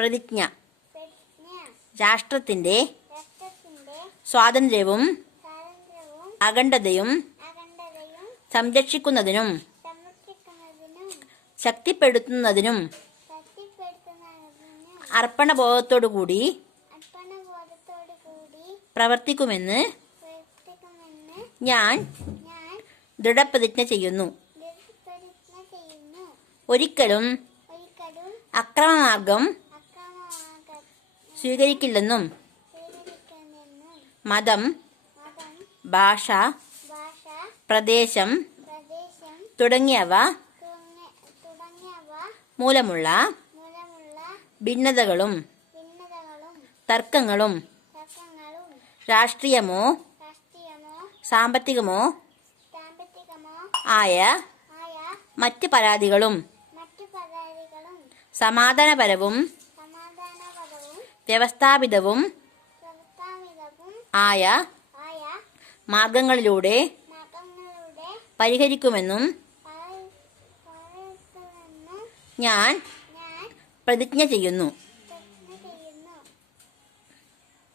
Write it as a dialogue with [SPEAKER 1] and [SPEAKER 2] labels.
[SPEAKER 1] പ്രതിജ്ഞ. രാഷ്ട്രത്തിന്റെ സ്വാതന്ത്ര്യവും അഖണ്ഡതയും സംരക്ഷിക്കുന്നതിനും ശക്തിപ്പെടുത്തുന്നതിനും അർപ്പണബോധത്തോടുകൂടി
[SPEAKER 2] അർപ്പണബോധത്തോടു കൂടി
[SPEAKER 1] പ്രവർത്തിക്കുമെന്ന് ഞാൻ ദൃഢപ്രതിജ്ഞ ചെയ്യുന്നു. ഒരിക്കലും അക്രമമാർഗം സ്വീകരിക്കില്ലെന്നും മതം ഭാഷ പ്രദേശം തുടങ്ങിയവ
[SPEAKER 2] തുടങ്ങിയ- തുടങ്ങിയവ
[SPEAKER 1] മൂലമുള്ള ഭിന്നതകളും തർക്കങ്ങളും രാഷ്ട്രീയമോ സാമ്പത്തികമോ ആയ മറ്റ് പരാതികളും സമാധാനപരവും വ്യവസ്ഥാപിതവും ആയ മാർഗങ്ങളിലൂടെ പരിഹരിക്കുമെന്നും
[SPEAKER 2] ഞാൻ
[SPEAKER 1] പ്രതിജ്ഞ ചെയ്യുന്നു.